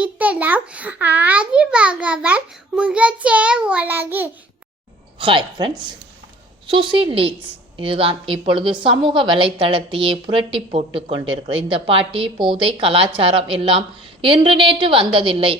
அழித்தலாம் ஆதி பகவான் முகச்சே உலகு hi friends Susi leaks இதுதான் இப்பொழுது சமூக வலைத்தளத்தையே புரட்டி போட்டு கொண்டிருக்கிறது. இந்த பாட்டி போதை கலாச்சாரம் எல்லாம் இன்று நேற்று வந்ததில்லை.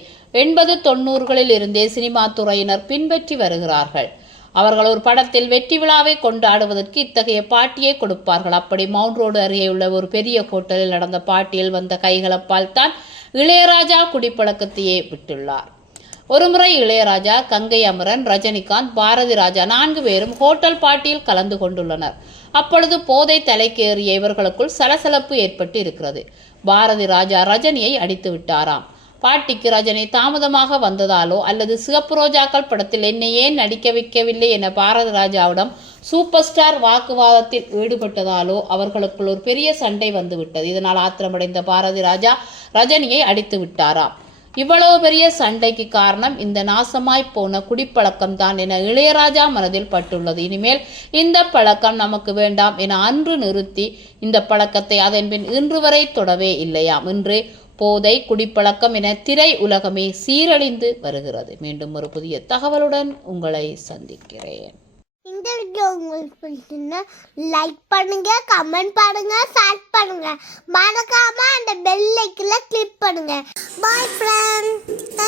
எண்பது தொண்ணூறுகளில் இருந்தே சினிமா துறையினர் பின்பற்றி வருகிறார்கள். அவர்கள் ஒரு படத்தில் வெற்றி விழாவை கொண்டாடுவதற்கு இத்தகைய பாட்டியை கொடுப்பார்கள். அப்படி மவுண்ட் ரோடு அருகே உள்ள ஒரு பெரிய ஹோட்டலில் நடந்த பாட்டியில் வந்த கைகலப்பால் தான் இளையராஜா குடிப்பழக்கத்தையே விட்டுள்ளார். ஒருமுறை இளையராஜா கங்கை அமரன் ரஜினிகாந்த் பாரதி ராஜா நான்கு பேரும் ஹோட்டல் பார்ட்டியில் கலந்து கொண்டுள்ளனர். அப்பொழுது போதை தலைக்கேறிய இவர்களுக்குள் சலசலப்பு ஏற்பட்டு இருக்கிறது பாரதி ராஜா ரஜினியை அடித்து விட்டாராம் பாட்டிக்கு ரஜினி தாமதமாக வந்ததாலோ அல்லது சிகப்பு ரோஜாக்கள் படத்தில் என்னை ஏன் நடிக்க வைக்கவில்லை என பாரதி ராஜாவிடம் சூப்பர் ஸ்டார் வாக்குவாதத்தில் ஈடுபட்டதாலோ அவர்களுக்குள் ஒரு பெரிய சண்டை வந்துவிட்டது. இதனால் ஆத்திரமடைந்த பாரதி ராஜா ரஜினியை அடித்து விட்டாராம் இவ்வளவு பெரிய சண்டைக்கு காரணம் இந்த நாசமாய் போன குடிப்பழக்கம் தான் என இளையராஜா மனதில் பட்டுள்ளது. இனிமேல் இந்த பழக்கம் நமக்கு வேண்டாம் என அன்று நிறுத்தி இந்த பழக்கத்தை அதன் பின் இன்று வரை தொடவே இல்லையாம். இன்று போதை குடிப்பழக்கம் என திரை உலகமே சீரழிந்து வருகிறது. மீண்டும் ஒரு புதிய தகவலுடன் உங்களை சந்திக்கிறேன். இந்த வீடியோ உங்களுக்கு பிடிச்சிருந்தா லைக் பண்ணுங்க கமெண்ட் பண்ணுங்க ஷேர் பண்ணுங்க. மறக்காம அந்த பெல் ஐக்கில் கிளிக் பண்ணுங்க. பாய் ஃப்ரெண்ட்